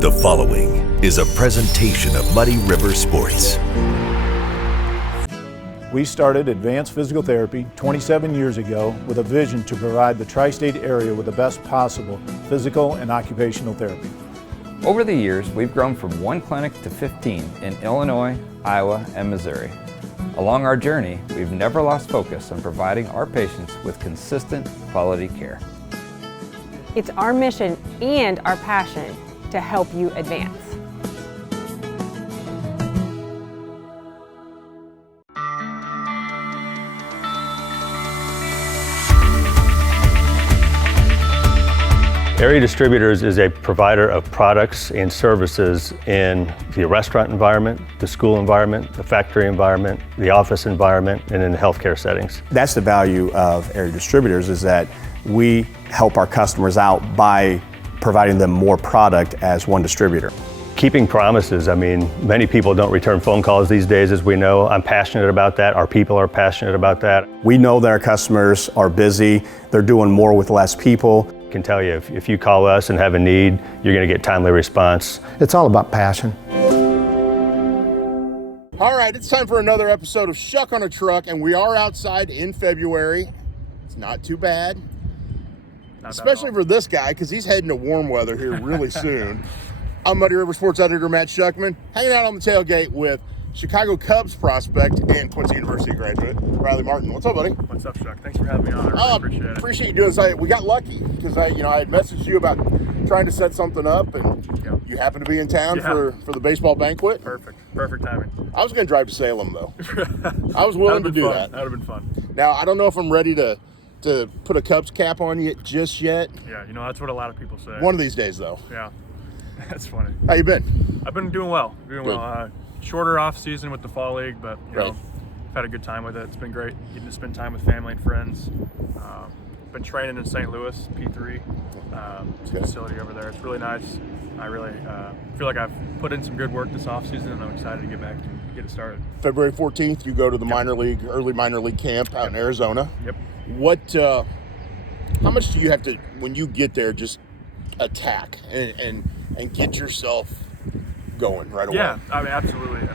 The following is a presentation of Muddy River Sports. We started Advanced Physical Therapy 27 years ago with a vision to provide the tri-state area with the best possible physical and occupational therapy. Over the years, we've grown from 1 clinic to 15 in Illinois, Iowa, and Missouri. Along our journey, we've never lost focus on providing our patients with consistent quality care. It's our mission and our passion to help you advance. Area Distributors is a provider of products and services in the restaurant environment, the school environment, the factory environment, the office environment, and in the healthcare settings. That's the value of Area Distributors, is that we help our customers out by providing them more product as one distributor. Keeping promises, I mean, many people don't return phone calls these days, as we know. I'm passionate about that. Our people are passionate about that. We know that our customers are busy. They're doing more with less people. I can tell you, if you call us and have a need, you're going to get timely response. It's all about passion. All right, it's time for another episode of Shuck on a Truck, and we are outside in February. It's not too bad. Especially for this guy, because he's heading to warm weather here really soon. I'm Muddy River Sports Editor Matt Schuckman, hanging out on the tailgate with Chicago Cubs prospect and Quincy University graduate, Riley Martin. What's up, buddy? What's up, Shuck? Thanks for having me on. I really appreciate it. You doing this. We got lucky because I had messaged you about trying to set something up, and you happen to be in town for the baseball banquet. Perfect timing. I was going to drive to Salem, though. I was willing to do that. That would have been fun. Now, I don't know if I'm ready to put a Cubs cap on you just yet. Yeah, that's what a lot of people say. One of these days, though. Yeah, that's funny. How you been? I've been doing well. Shorter off season with the fall league, but I've had a good time with it. It's been great getting to spend time with family and friends. Been training in St. Louis, P3, facility over there. It's really nice. I really feel like I've put in some good work this off season, and I'm excited to get back and get it started. February 14th, you go to the early minor league camp out in Arizona. Yep. How much do you have to, when you get there, just attack and get yourself going right away? Yeah, absolutely.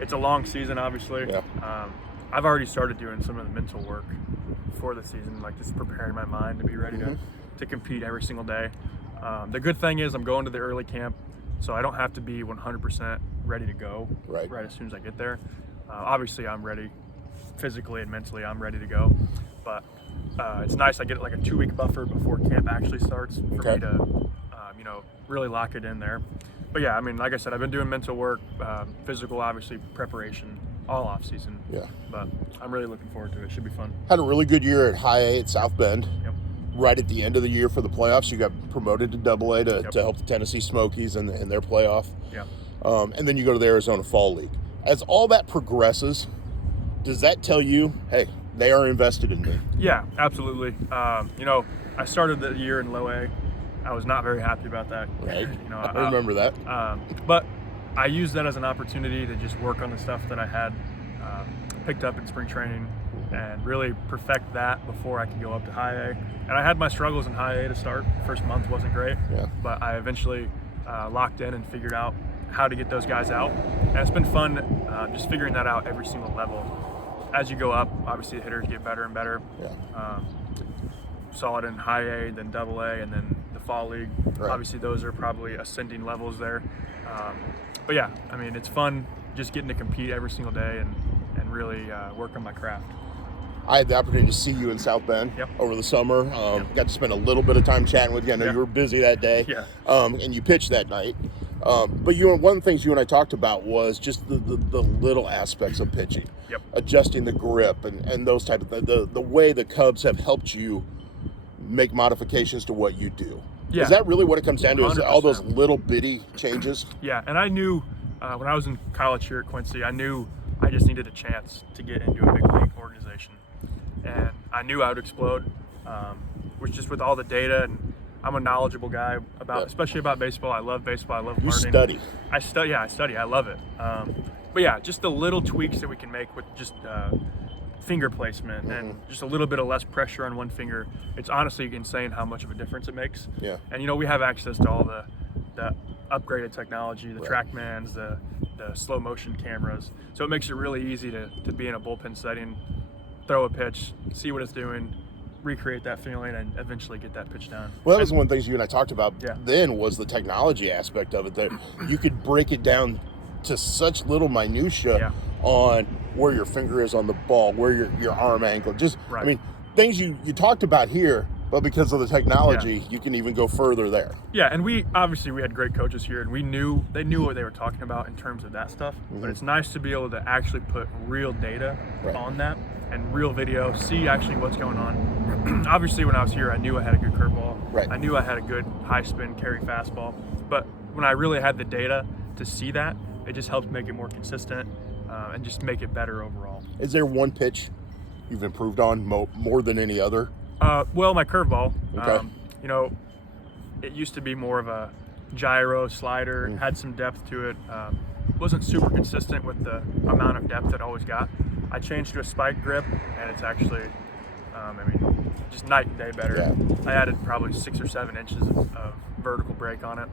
It's a long season, obviously. Yeah. I've already started doing some of the mental work for the season, like just preparing my mind to be ready to compete every single day. The good thing is I'm going to the early camp, so I don't have to be 100% ready to go right as soon as I get there. Obviously, I'm ready physically and mentally. I'm ready to go, but it's nice. I get like a 2-week buffer before camp actually starts for me to, really lock it in there. But yeah, like I said, I've been doing mental work, physical, obviously, preparation, all off season. Yeah. But I'm really looking forward to it. It should be fun. Had a really good year at High A at South Bend. Yep. Right at the end of the year for the playoffs, you got promoted to Double A to help the Tennessee Smokies in their playoff. Yeah. And then you go to the Arizona Fall League. As all that progresses, does that tell you, hey, they are invested in me? Yeah, absolutely. I started the year in Low A. I was not very happy about that. Right. I remember that. But I used that as an opportunity to just work on the stuff that I had picked up in spring training and really perfect that before I could go up to High A. And I had my struggles in High A to start. First month wasn't great, but I eventually locked in and figured out how to get those guys out. And it's been fun just figuring that out every single level. As you go up, obviously the hitters get better and better. Yeah. Saw it in High A, then Double A, and then the Fall League. Right. Obviously those are probably ascending levels there. But yeah, it's fun just getting to compete every single day and really work on my craft. I had the opportunity to see you in South Bend over the summer. Got to spend a little bit of time chatting with you. I know you were busy that day. Yeah. And you pitched that night. But one of the things you and I talked about was just the little aspects of pitching. Yep. Adjusting the grip and those type of things. The way the Cubs have helped you make modifications to what you do. Yeah. Is that really what it comes down to? 100%. Is all those little bitty changes? Yeah, and I knew when I was in college here at Quincy, I knew I just needed a chance to get into a big league organization. And I knew I would explode, which just with all the data, and I'm a knowledgeable guy especially about baseball. I love baseball. I love learning. You study. I study. I love it. But yeah, just the little tweaks that we can make with just finger placement and just a little bit of less pressure on one finger. It's honestly insane how much of a difference it makes. Yeah. And we have access to all the upgraded technology, the TrackMans, the slow motion cameras. So it makes it really easy to be in a bullpen setting, throw a pitch, see what it's doing, recreate that feeling, and eventually get that pitch down. Well, that was one of the things you and I talked about Yeah. then, was the technology aspect of it, that you could break it down to such little minutia on where your finger is on the ball, where your arm angle. Just, I mean, things you talked about here, but because of the technology, you can even go further there. Yeah, and we had great coaches here, and they knew what they were talking about in terms of that stuff. But it's nice to be able to actually put real data on that and real video, see actually what's going on. Obviously, when I was here, I knew I had a good curveball. I knew I had a good high spin carry fastball. But when I really had the data to see that, it just helped make it more consistent and just make it better overall. Is there one pitch you've improved on more than any other? Well, my curveball. Okay. You know, it used to be more of a gyro slider, had some depth to it. Wasn't super consistent with the amount of depth it always got. I changed to a spike grip, and it's actually, just night and day better. I added probably 6 or 7 inches of vertical break on it.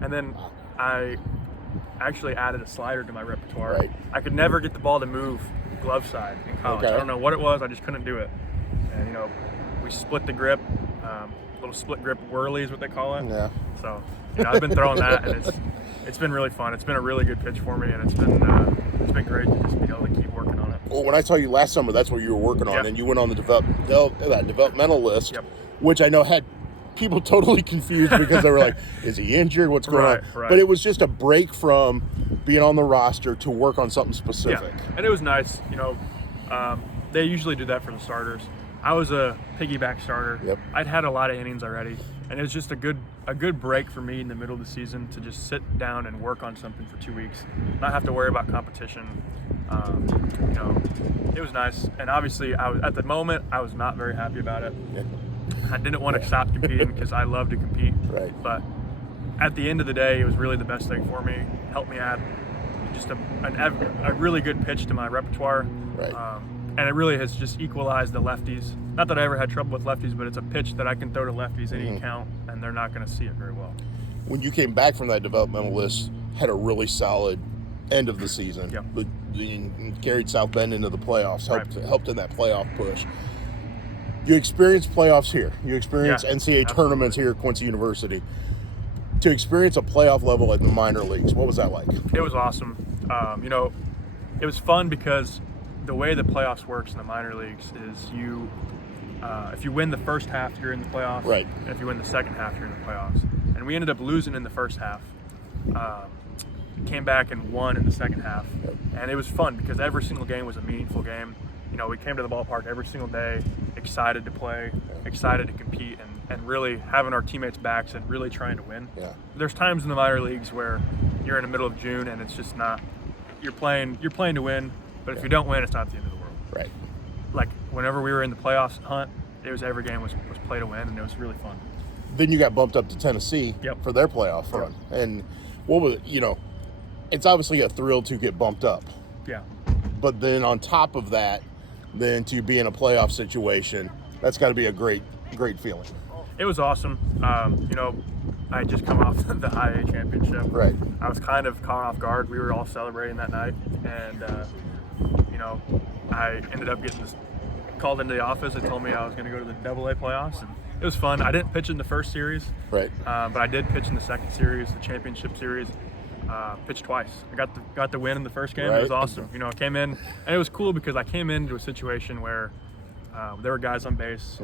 And then I actually added a slider to my repertoire. I could never get the ball to move glove side in college. I don't know what it was, I just couldn't do it. And, you know, we split the grip, little split grip whirly is what they call it. So, you know, I've been throwing that, and it's been really fun. It's been a really good pitch for me, and it's been great to just be able to keep working on it. Well, when I saw you last summer, that's what you were working on, and you went on the developmental list, which I know had people totally confused because they were like, is he injured? What's going on? But it was just a break from being on the roster to work on something specific. And it was nice. You know, they usually do that for the starters. I was a piggyback starter. I'd had a lot of innings already, and it was just a good break for me in the middle of the season to just sit down and work on something for 2 weeks, not have to worry about competition. You know, it was nice, and obviously, at the moment I was not very happy about it. I didn't want to stop competing because I love to compete. But at the end of the day, it was really the best thing for me. Helped me add just a really good pitch to my repertoire. And it really has just equalized the lefties. Not that I ever had trouble with lefties, but it's a pitch that I can throw to lefties any count, and they're not going to see it very well. When you came back from that developmental list, had a really solid end of the season. Carried South Bend into the playoffs, helped in that playoff push. You experienced playoffs here. You experienced NCAA tournaments here at Quincy University. To experience a playoff level at the minor leagues, what was that like? It was awesome. You know, it was fun because the way the playoffs works in the minor leagues is if you win the first half, you're in the playoffs. And if you win the second half, you're in the playoffs. And we ended up losing in the first half. Came back and won in the second half. And it was fun because every single game was a meaningful game. You know, we came to the ballpark every single day, excited to play, excited to compete, and really having our teammates' backs and really trying to win. There's times in the minor leagues where you're in the middle of June and it's just not, you're playing to win, but if you don't win, it's not the end of the world. Like whenever we were in the playoffs hunt, it was every game was play to win, and it was really fun. Then you got bumped up to Tennessee for their playoff run. And what was, you know, it's obviously a thrill to get bumped up. But then on top of that, then to be in a playoff situation, that's got to be a great feeling. It was awesome. You know, I had just come off the IA championship. I was kind of caught off guard. We were all celebrating that night, and you know, I ended up getting called into the office and told me I was going to go to the AA playoffs, and it was fun. I didn't pitch in the first series, but I did pitch in the second series, the championship series. Pitched twice. I got the win in the first game. It was awesome. You know, I came in, and it was cool because I came into a situation where there were guys on base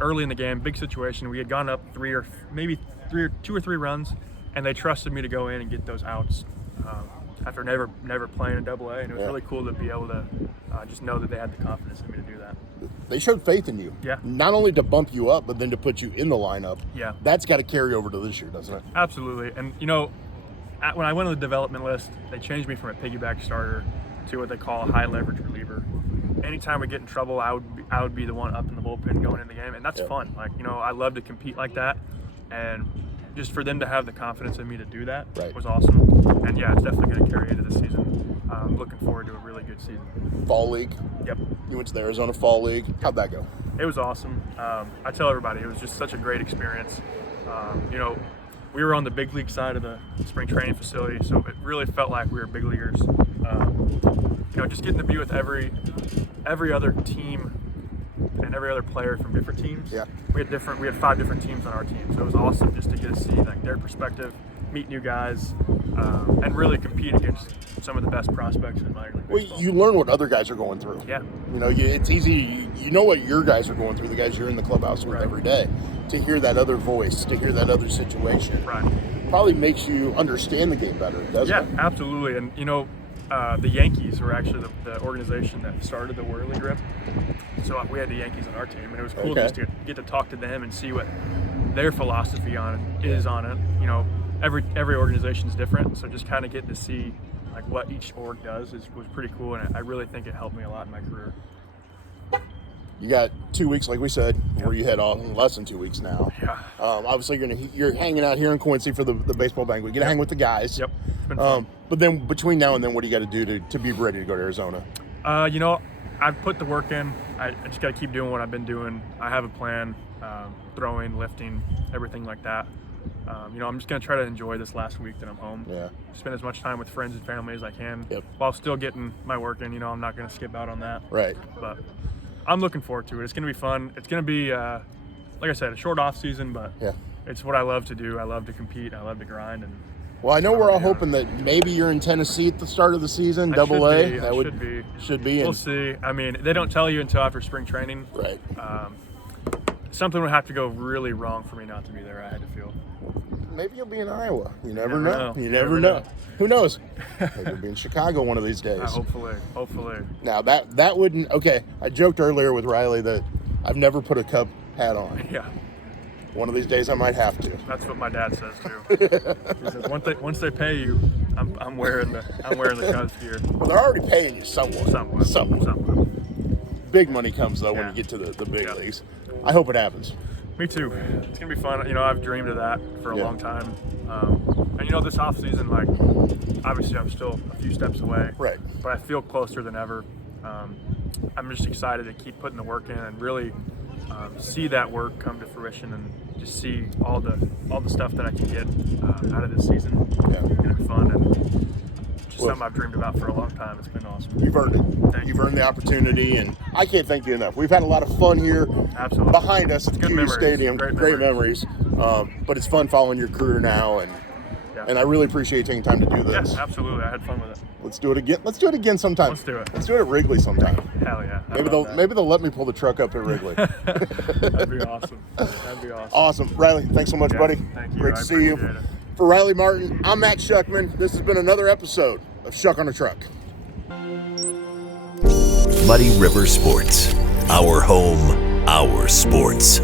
early in the game. Big situation. We had gone up 2 or 3 runs, and they trusted me to go in and get those outs after never playing in AA. And it was really cool to be able to just know that they had the confidence in me to do that. They showed faith in you. Not only to bump you up, but then to put you in the lineup. That's got to carry over to this year, doesn't it? Absolutely. And you know, when I went on the development list, they changed me from a piggyback starter to what they call a high leverage reliever. Anytime we get in trouble, I would be the one up in the bullpen going in the game, and that's fun. Like, you know, I love to compete like that, and just for them to have the confidence in me to do that was awesome. And yeah, it's definitely going to carry into the season. I'm looking forward to a really good season. Fall League. You went to the Arizona Fall League. How'd that go? It was awesome. I tell everybody, it was just such a great experience. You know, we were on the big league side of the spring training facility, so it really felt like we were big leaguers. Just getting to be with every other team and every other player from different teams. Yeah. We had 5 different teams on our team, so it was awesome just to get to see like their perspective, meet new guys, and really compete against some of the best prospects in minor league baseball. Well, you learn what other guys are going through. Yeah. It's easy. You know what your guys are going through, the guys you're in the clubhouse with every day. To hear that other voice, to hear that other situation, probably makes you understand the game better, doesn't it? Yeah, absolutely. And the Yankees were actually the organization that started the Whirly Grip. So we had the Yankees on our team, and it was cool just to get to talk to them and see what their philosophy is on it. Every organization is different, so just kind of getting to see like what each org does was pretty cool, and I really think it helped me a lot in my career. You got 2 weeks, like we said, where you head off. Less than 2 weeks now. Yeah. Obviously, you're hanging out here in Quincy for the baseball banquet. You get to hang with the guys. Yep. It's been fun. But then between now and then, what do you got to do to be ready to go to Arizona? I've put the work in. I just got to keep doing what I've been doing. I have a plan, throwing, lifting, everything like that. I'm just going to try to enjoy this last week that I'm home. Yeah. Spend as much time with friends and family as I can while still getting my work in. I'm not going to skip out on that. Right. But I'm looking forward to it. It's going to be fun. It's going to be, like I said, a short off season, but it's what I love to do. I love to compete. I love to grind. And well, I know we're all hoping that maybe you're in Tennessee at the start of the season, Double A. That should be. We'll see. I mean, they don't tell you until after spring training. Right. Something would have to go really wrong for me not to be there, I had to feel. Maybe you'll be in Iowa. You never know. You never know. Who knows? Maybe you'll be in Chicago one of these days. Hopefully. Now, that wouldn't... Okay, I joked earlier with Riley that I've never put a Cub hat on. Yeah. One of these days I might have to. That's what my dad says, too. He says, once they pay you, I'm wearing the Cubs gear. Well, they're already paying you somewhat. Big money comes, though, when you get to the big leagues. I hope it happens. Me too. It's going to be fun. I've dreamed of that for a long time. And, this off season, like, obviously I'm still a few steps away. Right. But I feel closer than ever. I'm just excited to keep putting the work in and really see that work come to fruition and just see all the stuff that I can get out of this season. Yeah. It's going to be fun and just something I've dreamed about for a long time. It's been awesome. You've earned it. You've earned the opportunity, and I can't thank you enough. We've had a lot of fun here behind us at the QU Stadium. Great memories. But it's fun following your career now, and I really appreciate you taking time to do this. Yes, absolutely. I had fun with it. Let's do it again. Let's do it again sometime. Let's do it. Let's do it at Wrigley sometime. Hell yeah. Maybe they'll let me pull the truck up at Wrigley. That'd be awesome. Awesome. Riley, thanks so much, buddy. Thank you. Great to see you. For Riley Martin, I'm Matt Schuckman. This has been another episode of Shuck on a Truck. Muddy River Sports. Our home, our sports.